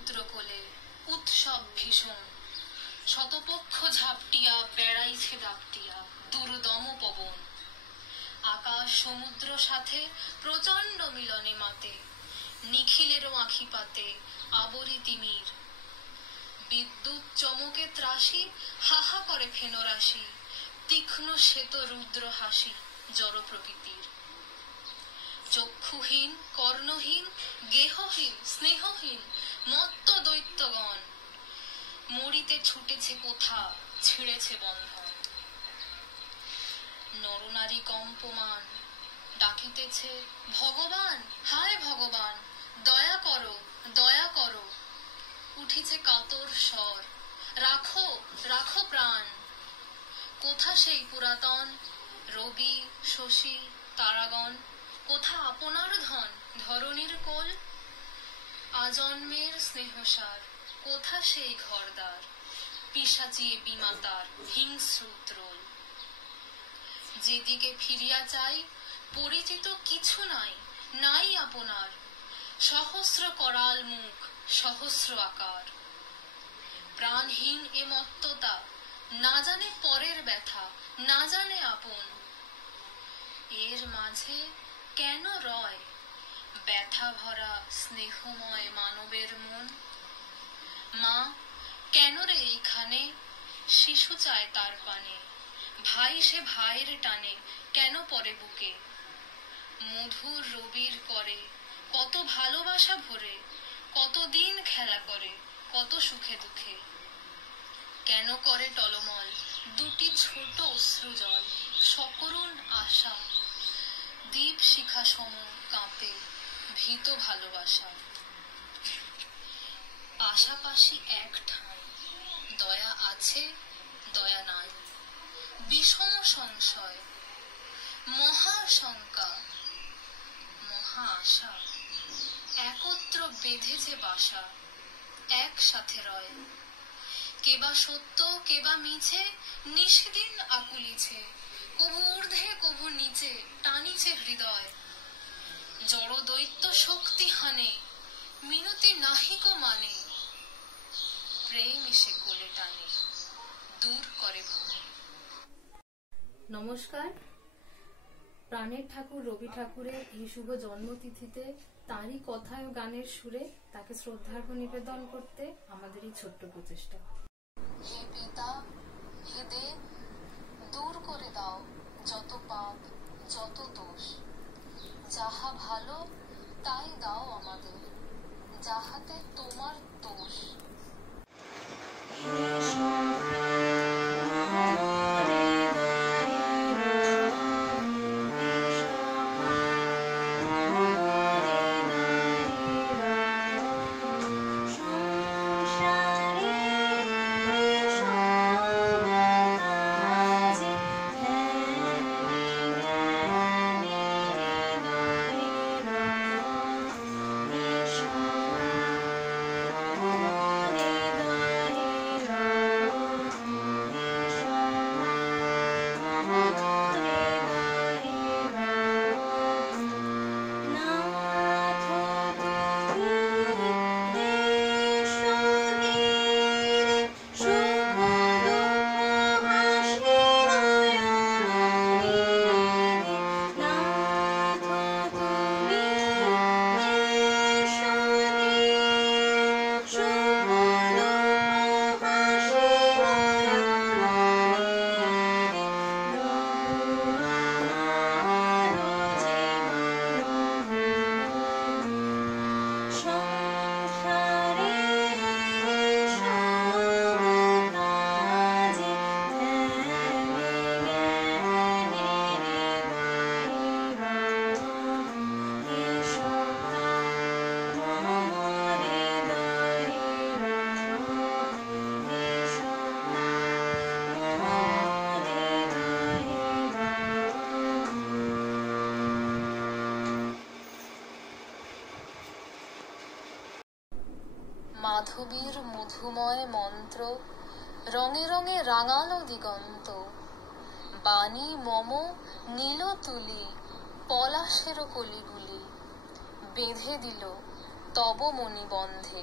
সমুদ্র কোলে উৎসব ভীষণ, শতপক্ষ ঝাপটিয়া বেড়াইছে দাপটিয়া দুর্দম পবন। আকাশ সমুদ্র সাথে প্রচণ্ড মিলনে মাতে, নিখিলেরও আঁখি পাতে আবরি তিমির। বিদ্যুৎ চমকে ত্রাসি হাহা করে ফেনরাশি, তীক্ষ্ণ শ্বেত রুদ্র হাসি জড় প্রকৃতির। চক্ষুহীন কর্ণহীন গেহহীন স্নেহহীন মত্ত দৈত্যগণ, মরিতে ছুটেছে কোথা ছিঁড়েছে বন্ধন। নরনারী কম্পমান ডাকিতেছে ভগবান, হায় ভগবান দয়া করো দয়া করো। উঠিছে কাতর স্বর, রাখো রাখো প্রাণ। কোথা সেই পুরাতন রবি শশী তারাগণ, কোথা আপনার ধন ধরণীর কোল। আজন্মের স্নেহসার কোথা সেই ঘরদার, পিশাচিয়ে বিমাতার হিংস্র ত্রোল। যেদিকে ফিরিয়া চাই পরিচিত কিছু নাই, নাই আপনার। সহস্র করাল মুখ সহস্র আকার, প্রাণহীন এ মত্ততা না জানে পরের ব্যথা, না জানে আপন। এর মাঝে কেন রয় ব্যথা ভরা স্নেহময় মানবের মন। মা কেন রে এইখানে শিশু চায় তার পানে, ভাই সে ভাইয়ের টানে কেন পরে বুকে। মধুর রবির করে কত ভালোবাসা ভরে, কতদিন খেলা করে কত সুখে দুঃখে। কেন করে টলমল দুটি ছোট অশ্রুজল, সকরুণ আশা দীপ শিখা সম কাঁপে ভীত ভালোবাসা। পাশাপাশি এক ঠাঁই দয়া আছে দয়া নাই, বিষম সংশয় মহা শঙ্কা মহা আশা। একত্র বেঁধেছে বাসা একসাথে রয়, কেবা সত্য কেবা মিছে নিষেদিন আকুলিছে। কভু ঊর্ধ্বে কভু নিচে টানিছে হৃদয়। জড় দৈত্য শক্তি হানে মিনতি নাহিক মানে, প্রেম এসে কোলে টানে দূর করে ভয়। নমস্কার। প্রাণের ঠাকুর রবি ঠাকুরের এই শুভ জন্মতিথিতে তারই কথায় ও গানের সুরে তাকে শ্রদ্ধার্ঘ নিবেদন করতে আমাদের এই ছোট্ট প্রচেষ্টা। হে পিতা হে দেব, দূর করে দাও যত পাপ যত দোষ। যাহা ভালো তাই দাও আমাদের, যাহাতে তোমার দোষ। মাধবীর মধুময় মন্ত্র রঙে রঙে রাঙালো দিগন্ত। বাণী মম নীল তুলি পলাশের কলিগুলি, বেঁধে দিল তব মণিবন্ধে।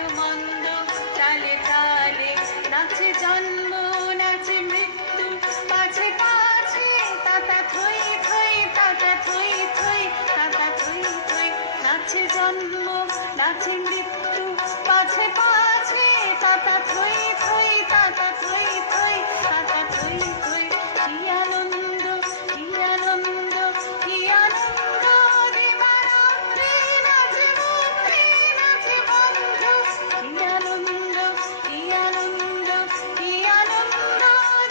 ভালো মন্দ তালে তালে নাচে জন্ম নাচে মৃত্যু পাছে পাছে তাতা থই থই তাতা থই থই তাতা থই থই নাচে জন্ম নাচে মৃত্যু পাছে পাছে তাতা থই থই তাতা থই থই তাতা থই থই কি আনন্দ কি আনন্দ কি আনন্দ দিবারাত্রি নাচে মুক্তি নাচে বন্ধু কি আনন্দ কি আনন্দ কি আনন্দ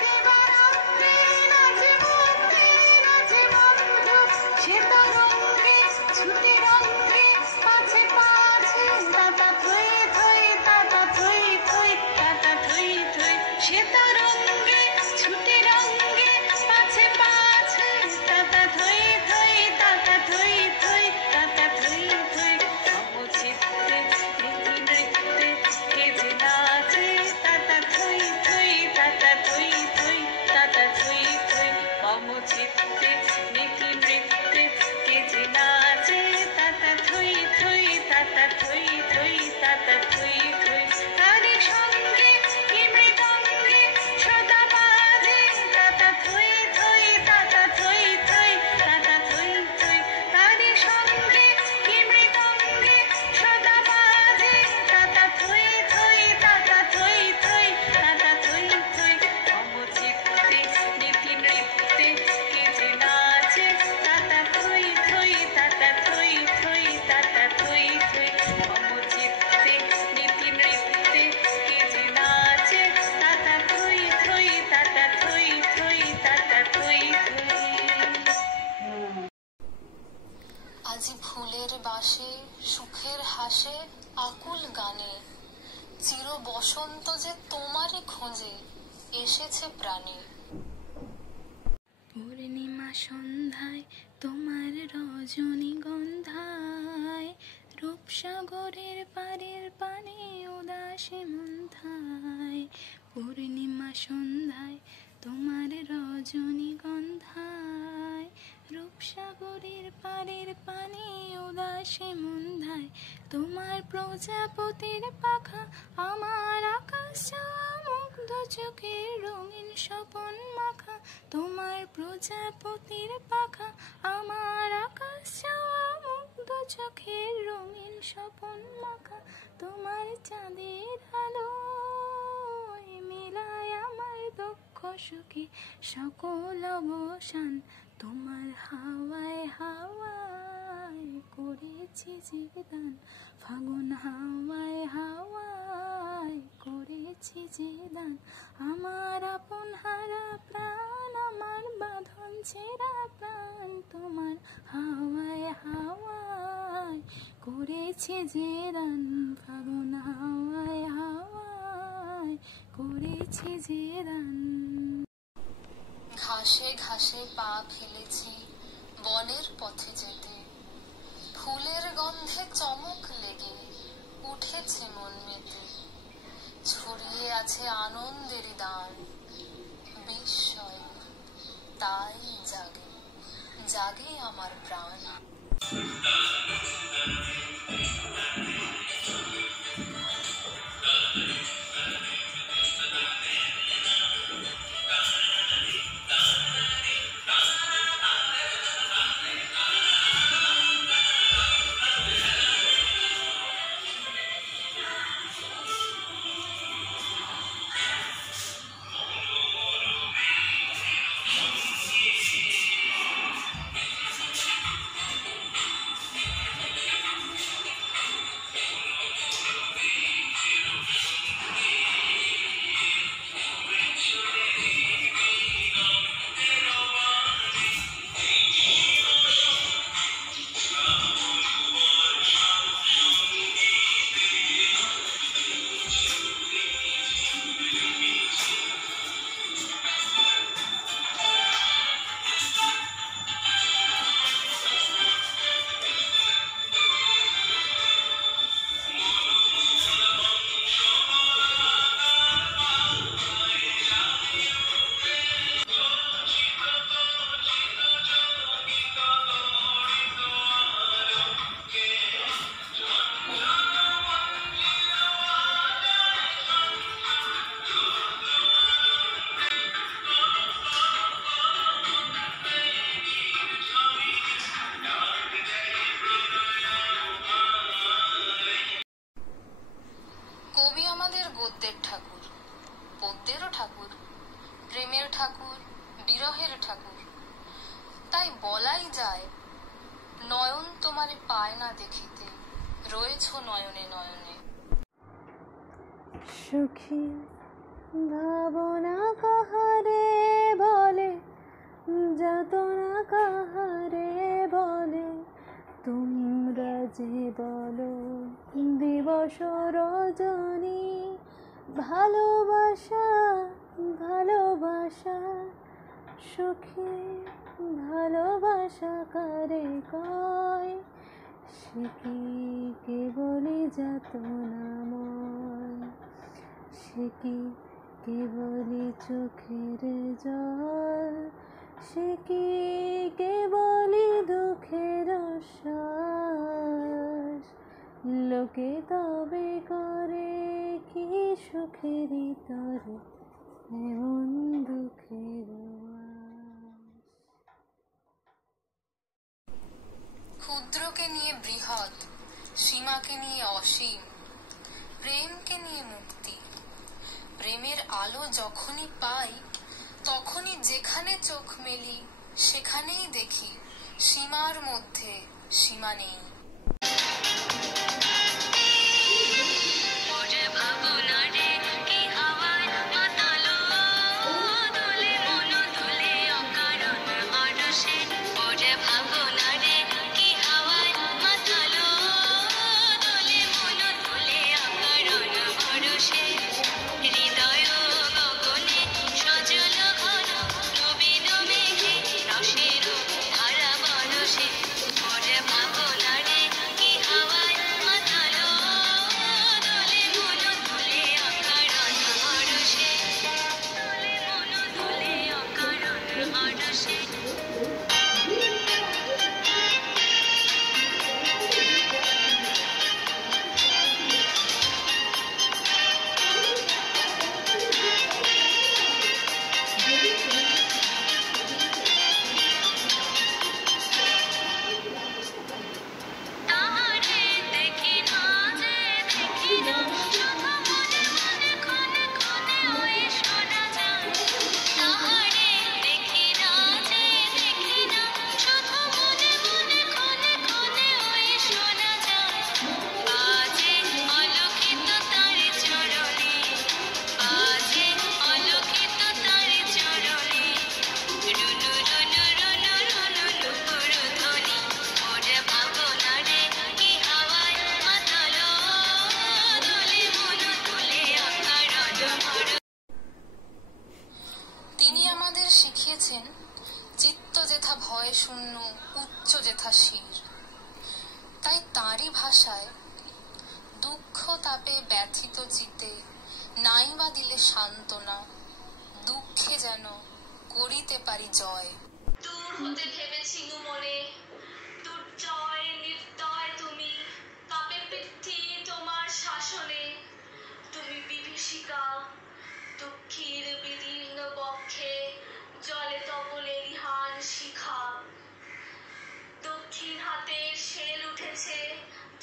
দিবারাত্রি নাচে মুক্তি নাচে বন্ধু সে তরঙ্গে ছুটে রঙ্গে পাছে পাছে তাতা থই থই তাতা থই থই তাতা থই থই সে তরঙ্গে ছুটে রঙ্গে পাছে পাছে তাতা থই থই তাতা থই থই তাতা থই থই সমচিত্তে নীতি নৃত্যে কে যে নাচে তাতা থই থই তাতা থই থই তাতা থই থই সমচিত্তে নীতি নৃত্যে কে যে নাচে তাতা থই থই তাতা থই থই তাতা থই থই তারি সঙ্গে কি মৃদঙ্গে সদা বাজে তাতা থই থই তাতা থই থই তাতা থই থই তারি সঙ্গে কি মৃদঙ্গে সদা বাজে তাতা থই থই তাতা থই থই তাতা থই থই সমচিত্তে নীতি নৃত্যে কে যে নাচে তাতা থই থই তাতা থই থই তাতা থই থই সমচিত্তে নীতি নৃত্যে কে যে নাচে তাতা থই থই তাতা থই থই তাতা থই থই আজি ফুলের বাসে সুখের হাসে আকুল গানে চির বসন্ত যে তোমারই খোঁজে এসেছে প্রাণে পূর্ণিমা সন্ধ্যায় তোমার রজনীগন্ধায় রূপসাগরের পারের পানে উদাসী মন্থায় পূর্ণিমা সন্ধ্যায় তোমার রজনীগন্ধায় রূপসাগরের পারের পানে উদাসী মন্ধায় তোমার প্রজাপতির পাখা আমার আকাশ চাওয়া মুগ্ধ চোখের রঙিন স্বপন মাখা তোমার প্রজাপতির পাখা আমার আকাশ চাওয়া মুগ্ধ চোখের রঙিন স্বপন মাখা তোমার চাঁদের আলো মেলায় আমার দুঃখ সুখী সকল অবসান তোমার হাওয়ায় হাওয়ায় করেছি যে দান ফাগুন হাওয়ায় হাওয়ায় করেছি যে দান আমার আপন হারা প্রাণ আমার বাঁধন ছেঁড়া প্রাণ তোমার হাওয়ায় হাওয়ায় করেছি যে দান ফাগুন হাওয়ায় হাওয়ায় করেছি যে দান ঘাসে ঘাসে পা ফেলেছি বনের পথে যেতে ফুলের গন্ধে চমক লেগে উঠেছে মন মেতে ছড়িয়ে আছে আনন্দের দান বিস্ময় তাই জাগে জাগে আমার প্রাণ আমাদের গদ্যের ঠাকুর, পদ্যেরও ঠাকুর, প্রেমের ঠাকুর, বিরহের ঠাকুর। তাই বলাই যায়, নয়ন তোমারে পায় না দেখিতে, রয়েছ নয়নে নয়নে। সুখী ভাবনা কাহারে বলে, যাতনা কাহারে বলে, তোমরা যে বলো দিবস রজনী। ভালোবাসা ভালোবাসা সুখী ভালোবাসা কারে কয়, সে কি কেবলই যাতনাময়, সে কি কেবলই চোখের জল, সে কি কেবলই দুঃখের শ্বাস। লোকে তবে করে কি সুখেরই তরে এমন দুঃখের ক্ষুদ্রকে নিয়ে বৃহৎ, সীমাকে নিয়ে অসীম, প্রেমকে নিয়ে মুক্তি। প্রেমের আলো যখনই পাই, তখনই যেখানে চোখ মেলি, সেখানেই দেখি সীমার মধ্যে সীমা নেই। শিখিয়েছেন চিত্ত যেথা ভয় শূন্য, উচ্চ যেথা শির। তাই তাঁরই ভাষায় দুঃখ তাপে ব্যথিত চিতে নাই বা দিলে সান্ত্বনা, দুঃখে যেন করিতে পারি জয়। দূর হতে ভেবেছিনু মনে, দুর্জয় নির্দয় তুমি, কাপে পৃথ্বী তোমার শাসনে। তুমি বিভীষিকা, দুঃখীর বিদীর্ণ বক্ষে জলে তবলে লিহান শিখা। দক্ষিণ হাতে শেল উঠেছে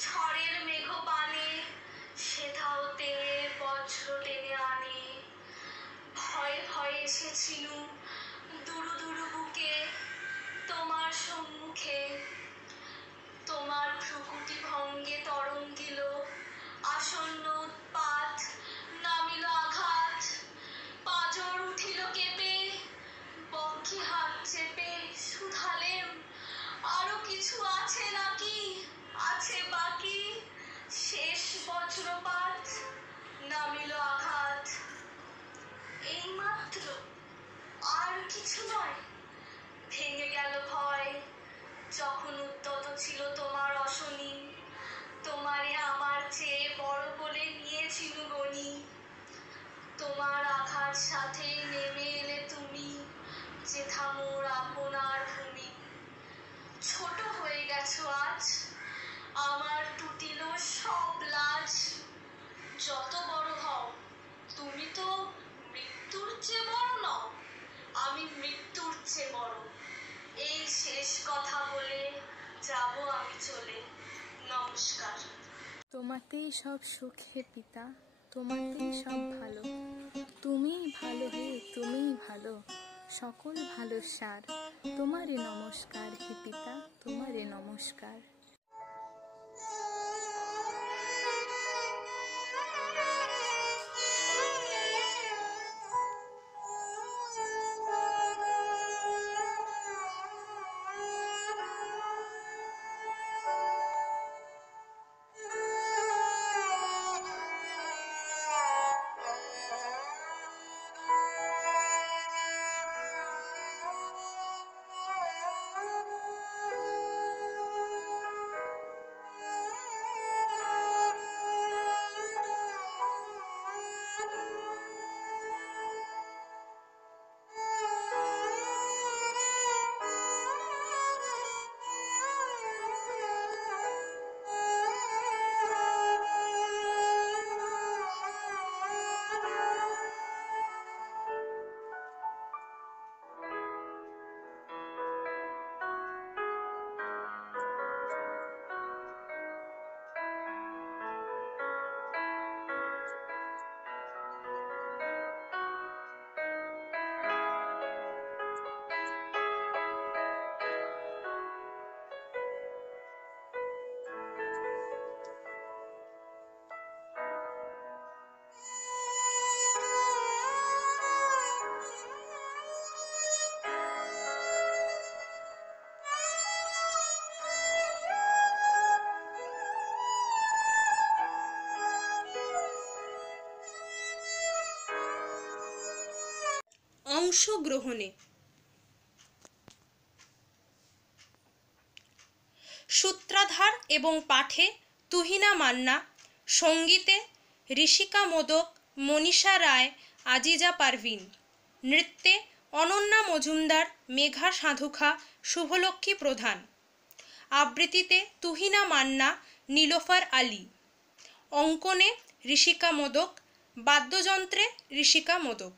ঝড়ের মেঘপানে, সেথাও তেলের বজ্র টেনে আনে। ভয়ে ভয়ে এসেছিনু দুরু দুরু বুকে তোমার সম্মুখে। তোমার ভ্রুকুটি ভঙ্গে তরঙ্গিল আসন্ন উৎপাত, নামিল আঘাত। পাঁজর উঠিল কেঁপে, বক্ষে হাত চেপে শুধালেম, আরো কিছু আছে নাকি, আছে বাকি? শেষ বজ্রপাত, নামিল আঘাত। এইমাত্র, আর কিছু নয়। ভেঙে গেল ভয়, যখন উদ্যত ছিল তোমার অশনি। তোমারে আমার চেয়ে বড় বলে নিয়েছিনু গনি। তোমার আঘাত সাথে নেমে এলে তুমি, যেথা মোর আপনার ভূমি। ছোট হয়ে গেছো আজ, আমার টুটিল সব লাজ। যত বড় হও, তুমি তো মৃত্যুর চেয়ে বড় নও, আমি মৃত্যুর চেয়ে বড়। এই শেষ কথা বলে যাব আমি চলে। নমস্কার। তোমাতেই সব সুখ হে পিতা, তোমারটাই সব ভালো, তুমিই ভালো হে, তুমিই ভালো, সকল ভালো সার। তোমারে নমস্কার হে পিতা, তোমারে নমস্কার। অংশগ্রহণে সূত্রাধার এবং পাঠে তুহিনা মান্না, সঙ্গীতে ঋষিকা মোদক, মনীষা রায়, আজিজা পারভিন, নৃত্যে অনন্যা মজুমদার, মেঘা সাধুখা, শুভলক্ষ্মী প্রধান, আবৃত্তিতে তুহিনা মান্না, নীলোফার আলী, অঙ্কনে ঋষিকা মোদক, বাদ্যযন্ত্রে ঋষিকা মোদক।